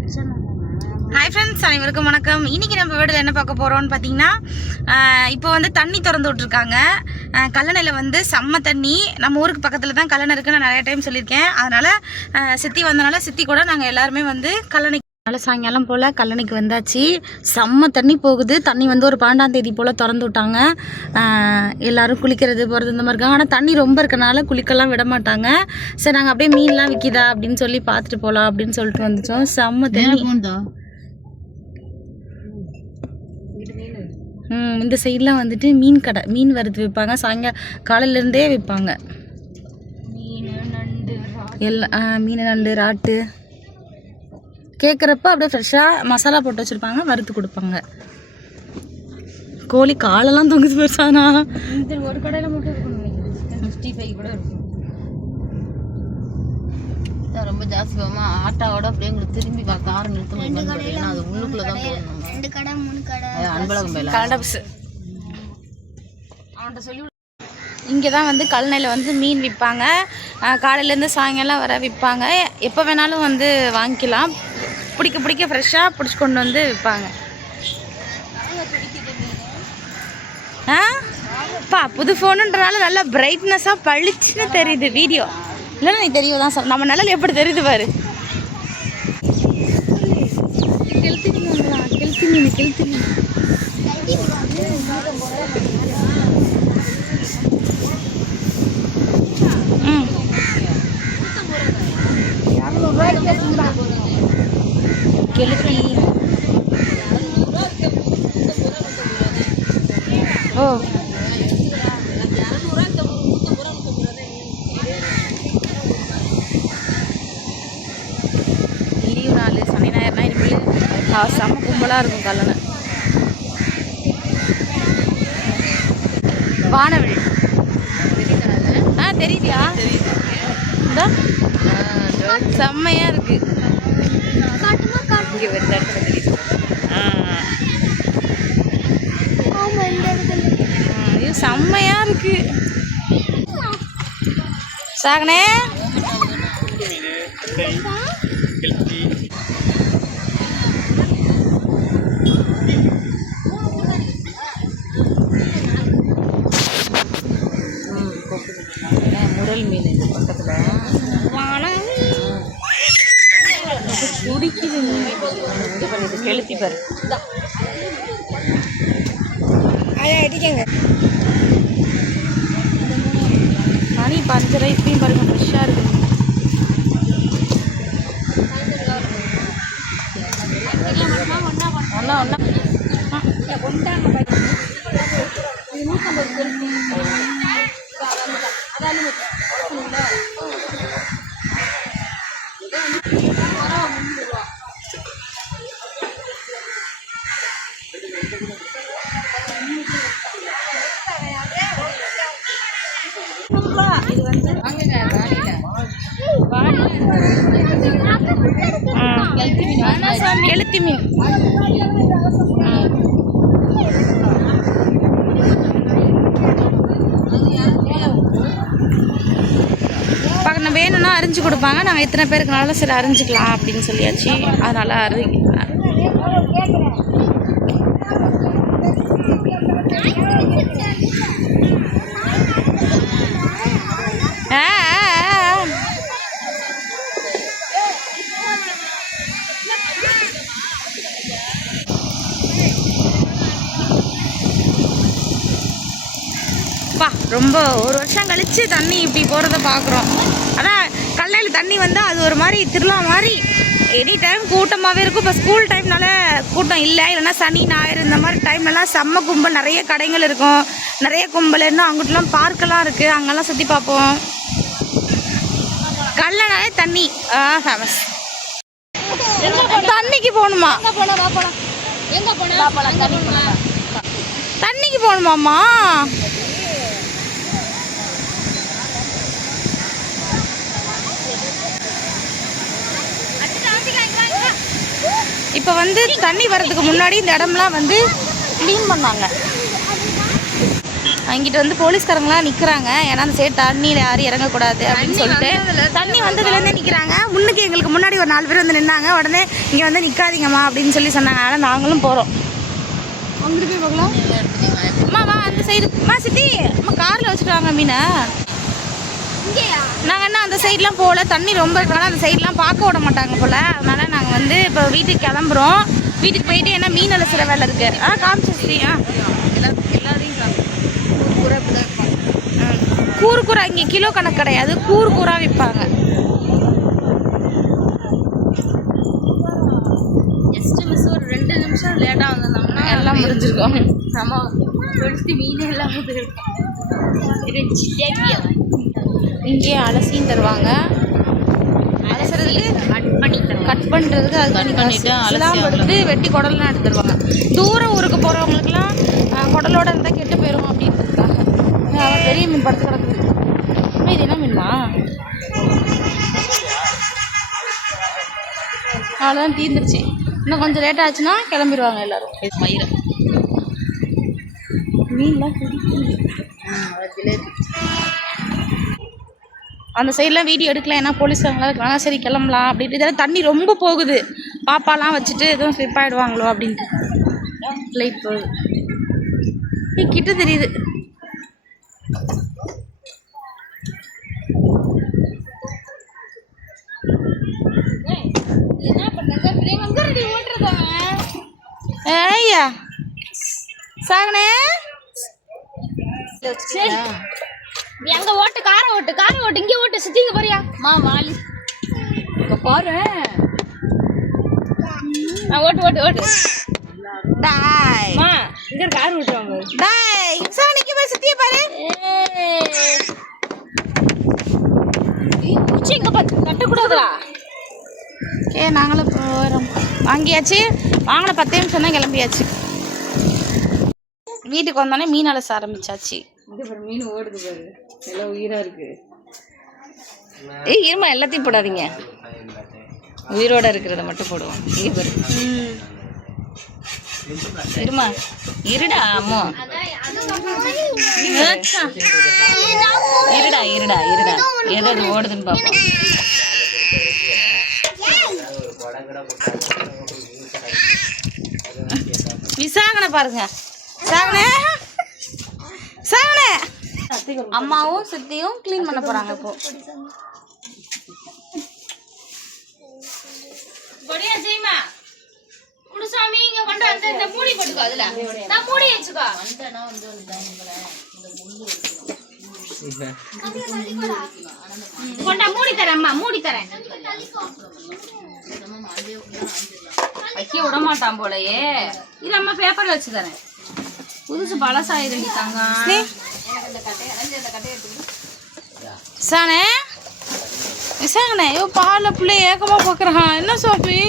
Hi friends அனைவருக்கும் வணக்கம். இன்னைக்கு நம்ம வீடியோவில் என்ன பார்க்க போகிறோம்னு பார்த்தீங்கன்னா இப்போ வந்து தண்ணி திறந்து விட்ருக்காங்க கல்லணையில் வந்து செம்ம தண்ணி. நம்ம ஊருக்கு பக்கத்தில் தான் கல்லணை இருக்குன்னு நான் நிறைய டைம் சொல்லியிருக்கேன். அதனால் சித்தி வந்தனால சித்தி கூட நாங்கள் எல்லாருமே வந்து கல்லணை அதனால் சாயங்காலம் போல் கல்லணைக்கு வந்தாச்சு. செம்ம தண்ணி போகுது. தண்ணி வந்து ஒரு பன்னெண்டாம் தேதி போல் திறந்து விட்டாங்க. எல்லாரும் குளிக்கிறது போகிறது இந்த மாதிரி இருக்காங்க ஆனால் தண்ணி ரொம்ப இருக்கனால குளிக்கலாம் விட மாட்டாங்க. சரி நாங்கள் அப்படியே மீன்லாம் விற்கிதா அப்படின்னு சொல்லி பார்த்துட்டு போகலாம் அப்படின்னு சொல்லிட்டு வந்துட்டோம். செம்ம தண்ணி. இந்த சைட்லாம் வந்துட்டு மீன் கடை மீன் வறுத்து விற்பாங்க. சாயங்காலம் காலையிலேருந்தே விற்பாங்க. எல்லா ஆ, மீன் நண்டு ராட்டு. கேட்குறப்ப அப்படியே ஃப்ரெஷ்ஷாக மசாலா போட்டு வச்சுருப்பாங்க வறுத்து கொடுப்பாங்க. கோழி காலெல்லாம் தொங்குது பெருசானா ஒரு கடையில் மட்டும் சிக்ஸ்டி ஃபைவ் கூட இருக்கும். ரொம்ப ஜாஸ்தி போகாம ஆட்டாவோட அப்படியே உங்களுக்கு திரும்பி கா- கார் நிறுத்த முடியும் அது உள்ளுக்குள்ள தான் போகணும் ரெண்டு கடை மூணு கடை. இங்கே தான் வந்து கல்நெல்ல வந்து மீன் விற்பாங்க காலையிலேருந்து சாயங்காலம் வர விற்பாங்க எப்போ வேணாலும் வந்து வாங்கிக்கலாம். பிடிக்க பிடிக்க ஃப்ரெஷ்ஷாக பிடிச்சி கொண்டு வந்து விற்பாங்க. ஆ? பா புது ஃபோனுன்றனால நல்லா பிரைட்னஸாக பளிச்சுன்னு தெரியுது வீடியோ இல்லைன்னா நீ தெரியும் தான் நம்ம நிழல் எப்படி தெரியுது பாரு. கெளுத்தி மீன் கெளுத்தி மீன் கெளுத்தி மீன் ம். ஓ லீவ் நாள் சனி ஞாயிறுனா இனிமேல் செம்ம கும்பலாக இருக்கும் கல்லணை வானவழி ஆ தெரியுதியா இந்தா. செம்மையா இருக்கு இங்க இடத்துல தெரியுது இந்த இடத்துல ஆ, இது செம்மையா இருக்கு. சாகனே. முரல் மீன் இது பக்கத்தில். குடிக்குது இது பண்ணிட்டு கெளுத்தி பாரு. மணி பஞ்சரை இப்பயும் பாருங்க ஃப்ரெஷ்ஷாக இருக்கு. ஒன்றா ஒன்றா இது வந்து கெளுத்தி மீன் பக்கம் வேணும்னா அரிஞ்சு கொடுப்பாங்க. நாங்கள் இத்தனை பேருக்குனால சரி அரிஞ்சிக்கலாம் அப்படின்னு சொல்லியாச்சு. அதனால அரி ஆ, ஆ, ஆ. பா ரொம்ப ஒரு வருஷம் கழிச்சு தண்ணி இப்படி போகிறத பார்க்குறோம். அதான் கல்லையில் தண்ணி வந்தால் அது ஒரு மாதிரி திருவிழா மாதிரி எனி டைம் கூட்டமாகவே இருக்கும். இப்போ ஸ்கூல் டைம்னால கூட்டம் இல்லை. இல்லைன்னா சனி ஞாயிறு இந்த மாதிரி டைம்லலாம் செம்ம கும்பல். நிறைய கடைகள் இருக்கும். நிறைய கும்பல் இன்னும் அங்கிட்டலாம் பார்க்கெல்லாம் இருக்குது அங்கெல்லாம் சுற்றி பார்ப்போம். கல்லனாலே தண்ணி. ஃபேமஸ் தண்ணிக்கு போகணுமா? தண்ணிக்கு போகணுமாம்மா? இப்போ வந்து தண்ணி வர்றதுக்கு முன்னாடி இந்த இடம்லாம் வந்து க்ளீன் பண்ணாங்க. இங்கிட்ட வந்து போலீஸ்காரங்களாம் நிற்கிறாங்க ஏன்னா அந்த சைடு தண்ணியில் யாரும் இறங்கக்கூடாது அப்படின்னு சொல்லிட்டு. தண்ணி வந்ததுலேருந்தே நிற்கிறாங்க முன்னுக்கு எங்களுக்கு முன்னாடி ஒரு நாலு பேர் வந்து நின்னாங்க. உடனே இங்கே வந்து நிற்காதீங்கம்மா அப்படின்னு சொல்லி சொன்னாங்க. ஆனால் நாங்களும் போகிறோம் அங்கிட்டு போய் பார்க்கலாம். அம்மா வா அந்த சைடு அம்மா சித்தி அம்மா காரில் வச்சுட்டு வாங்க மீனை. நாங்கள் என்ன அந்த சைட்லாம் போகல. தண்ணி ரொம்ப இருக்கனால அந்த சைட்லாம் பார்க்க விட மாட்டாங்க போல். அதனால நாங்கள் வந்து இப்போ வீட்டுக்கு கிளம்புறோம். வீட்டுக்கு போயிட்டு என்ன மீன் அலசுற வேலை இருக்கு. ஆ காமிச்சி ஆ. கூறு கூறா இங்கே கிலோ கணக்கு கிடையாது. கூறு கூறா விற்பாங்க. ரெண்டு நிமிஷம் லேட்டாக வந்திருந்தோம்னா எல்லாம் முடிஞ்சிருக்கோம். நம்ம மீன் எல்லாம் இருந்துச்சு தேக்கியா இங்கேயே அலசியும் தருவாங்க. அலசுறதுக்கு கட் கட் பண்ணுறதுக்கு அது Cut பண்ணிட்டு அலசி எடுத்து வெட்டி குடல்லாம் எடுத்து தருவாங்க. தூர ஊருக்கு போகிறவங்களுக்குலாம் குடலோட இருந்தால் கெட்டு போயிடும் அப்படின்றதுக்காக. பெரிய மீன் படுத்து கிடக்குது. இது என்ன மீன்மா அவ்வளோதான் தீர்ந்துருச்சு இன்னும் கொஞ்சம் லேட் ஆச்சுன்னா கிளம்பிடுவாங்க எல்லாரும். மயிரை. மீன்லாம் அந்த சைட்லாம் வீடியோ எடுக்கலாம் ஏன்னா போலீஸ்காரங்களாம் இருக்கலாம் சரி கிளம்பலாம் அப்படின்ட்டு. இதெல்லாம் தண்ணி ரொம்ப போகுது. பாப்பாலாம் வச்சுட்டு எதுவும் ஸ்லிப் ஆகிடுவாங்களோ அப்படின்ட்டு. லைட் போகுது ஏய், கிட்ட தெரியுது. ஐயா சாகனே. எங்க ஓட்டு கார ஓட்டு கார ஓட்டு இங்கே ஓட்டு சுத்திங்க போறியா? மா வாலி. இப்போ பாரு. நான் ஓட்டு ஓட்டு ஓட்டு. டாய் மா இங்க கார் ஓட்டுவாங்க டாய் இம்சா நிக்க போய் சுத்திய பாரு. குச்சி இங்க பார்த்து கட்டக்கூடாதுடா ஏ நாங்களும் போகிறோம் வாங்கியாச்சு. வாங்கின பத்தே நிமிஷம் தான் கிளம்பியாச்சு. வீட்டுக்கு வந்தோடனே மீன் அலச ஆரம்பிச்சாச்சு. இங்கே பாரு மீன் ஓடுது பாரு. எல்லாம் உயிராக இருக்கு. ஏய் இருமா எல்லாத்தையும் போடாதீங்க. உயிரோட இருக்கிறத மட்டும் போடுவோம். இங்க பாரு. இருமா இருடா அம்மோ. இருடா இருடா இருடா. எது அது ஓடுதுன்னு பார்ப்போம் விசாகனை பாருங்க. சாகனே. சாகனே அம்மாவும் சித்தியும் க்ளீன் பண்ண போறாங்க இப்போ. கொடியா செய்யுமா குடுசாமி இங்க கொண்டு வந்து இந்த மூடி போட்டுக்கோ அதுல. நான் மூடி வச்சுக்கோ. கொண்டா மூடி தரேன் அம்மா மூடி தரேன். வைக்க விட மாட்டான் போலயே. இது அம்மா பேப்பர் வச்சு தரேன். புதுசு பழசாயிருண்டி தங்கம் விசானே விசாகனே ஐயோ பால பிள்ளை ஏக்கமா பார்க்குறான் என்ன சோப்பி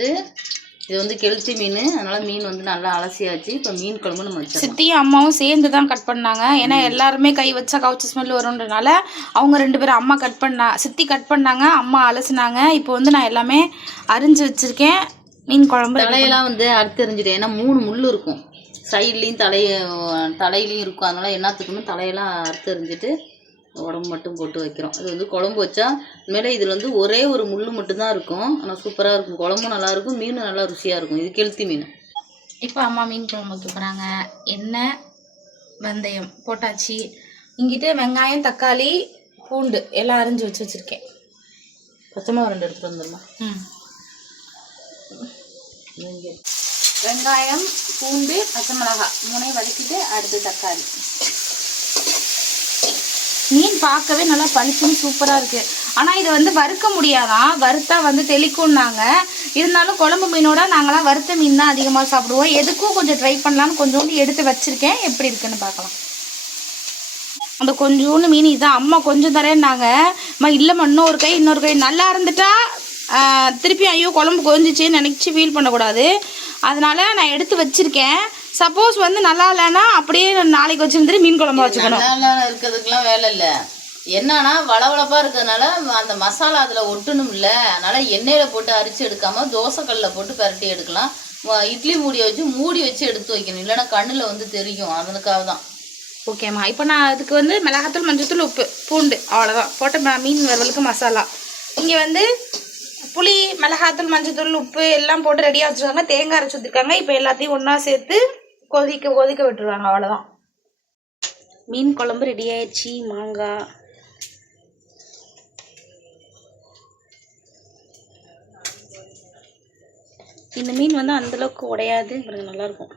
இது இது வந்து கெளுத்தி மீன். அதனால மீன் வந்து நல்லா அலசியாச்சு. இப்போ மீன் குழம்பு நம்ம சித்தியும் அம்மாவும் சேர்ந்து தான் கட் பண்ணாங்க. ஏன்னா எல்லாருமே கை வச்சா கவுச்சு ஸ்மெல் வரும்ன்றனால அவங்க ரெண்டு பேரும் அம்மா கட் பண்ணா சித்தி கட் பண்ணாங்க அம்மா அலசுனாங்க. இப்போ வந்து நான் எல்லாமே அரிஞ்சு வச்சிருக்கேன். மீன் குழம்பு தலையெல்லாம் வந்து அறுத்து எறிஞ்சிட்டேன் ஏன்னா மூணு முள் இருக்கும். சைட்லேயும் தலைய தலையிலையும் இருக்கும். அதனால என்னத்துக்குன்னு தலையெல்லாம் அறுத்து எறிஞ்சிட்டு உடம்பு மட்டும் போட்டு வைக்கிறோம். இது வந்து குழம்பு வச்சா உண்மையிலே இதில் வந்து ஒரே ஒரு முள் மட்டும்தான் இருக்கும். ஆனால் சூப்பராக இருக்கும். குழம்பும் நல்லா இருக்கும். மீனும் நல்லா ருசியாக இருக்கும். இது கெளுத்தி மீன். இப்போ அம்மா மீன் குழம்பு வைக்க போகிறாங்க எண்ணெய் வெந்தயம் போட்டாச்சு. இங்கிட்ட வெங்காயம் தக்காளி பூண்டு எல்லாம் அரிஞ்சு வச்சு வச்சுருக்கேன். பச்சை மிளகா ரெண்டு எடுத்துகிட்டு வந்துடலாம் ம். வெங்காயம் பூண்டு பச்சை மிளகாய். மூணையும் வதக்கிட்டு அடுத்து தக்காளி. மீன் பார்க்கவே நல்லா பளிச்சுன்னு சூப்பராக இருக்குது ஆனால் இதை வந்து வறுக்க முடியாதான். வறுத்தா வந்து தெளிக்கும்னாங்க. இருந்தாலும் குழம்பு மீனோட நாங்களாம் வறுத்த மீன் தான் அதிகமாக சாப்பிடுவோம். எதுக்கும் கொஞ்சம் ட்ரை பண்ணலாம்னு கொஞ்சோண்டு எடுத்து வச்சுருக்கேன். எப்படி இருக்குன்னு பார்க்கலாம். அந்த கொஞ்சோண்டு மீன் இதான். அம்மா கொஞ்சம் தரேன்னாங்க. அம்மா இல்லைம்மா இன்னொரு கை இன்னொரு கை. நல்லா இருந்துட்டா திருப்பி ஐயோ குழம்பு கொஞ்சிச்சுன்னு நினச்சி ஃபீல் பண்ணக்கூடாது. அதனால நான் எடுத்து வச்சிருக்கேன். சப்போஸ் வந்து நல்லா இல்லைன்னா அப்படியே நாளைக்கு வச்சிருந்து மீன் குழம்பு வச்சுக்கணும். நல்லா இருக்கிறதுக்கெல்லாம் வேலை இல்லை. என்னன்னா வளவளப்பாக இருக்கிறதுனால அந்த மசாலா அதில் ஒட்டணும் இல்லை அதனால எண்ணெயில் போட்டு அரிச்சு எடுக்காம தோசைக்கல்லில் போட்டு பரட்டி எடுக்கலாம். இட்லி மூடியை வச்சு மூடி வச்சு எடுத்து வைக்கணும். இல்லைன்னா கண்ணில் வந்து தெரியும். அதனுக்காக தான். ஓகேம்மா இப்போ நான் அதுக்கு வந்து மிளகாத்தூள் மஞ்சத்தூள் உப்பு பூண்டு அவ்வளோதான் போட்ட மீன் வறுவலுக்கு மசாலா. இங்கே வந்து புளி மிளகாத்தூள் மஞ்சத்தூள் உப்பு எல்லாம் போட்டு ரெடியாக வச்சுருக்காங்க. தேங்காய் அரைச்சி ஊற்றிருக்காங்க இப்போ எல்லாத்தையும் ஒன்றா சேர்த்து கொதிக்க கொதிக்க விட்டுருவாங்க. அவ்வளோதான் மீன் குழம்பு ரெடி ஆயிடுச்சு. மாங்காய். இந்த மீன் வந்து அந்தளவுக்கு உடையாது பாருங்க நல்லாயிருக்கும்.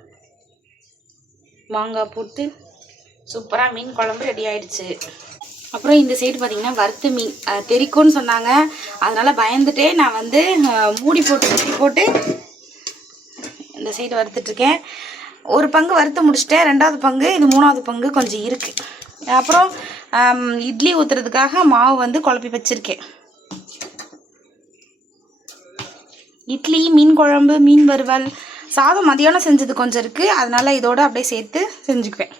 மாங்காய் போட்டு சூப்பராக மீன் குழம்பு ரெடி ஆயிடுச்சு. அப்புறம் இந்த சைடு பார்த்தீங்கன்னா வறுத்த மீன் தெரிக்கும்னு சொன்னாங்க. அதனால் பயந்துட்டே நான் வந்து மூடி போட்டு மூடி போட்டு இந்த சைடு வறுத்துட்ருக்கேன். ஒரு பங்கு வறுத்து முடிச்சிட்டேன். ரெண்டாவது பங்கு இது மூணாவது பங்கு கொஞ்சம் இருக்குது அப்புறம் இட்லி ஊற்றுறதுக்காக மாவு வந்து குழப்பி வச்சுருக்கேன். இட்லி மீன் குழம்பு மீன் வறுவல் சாதம் மதியானம் செஞ்சது கொஞ்சம் இருக்குது அதனால் இதோட அப்படியே சேர்த்து செஞ்சுக்குவேன்.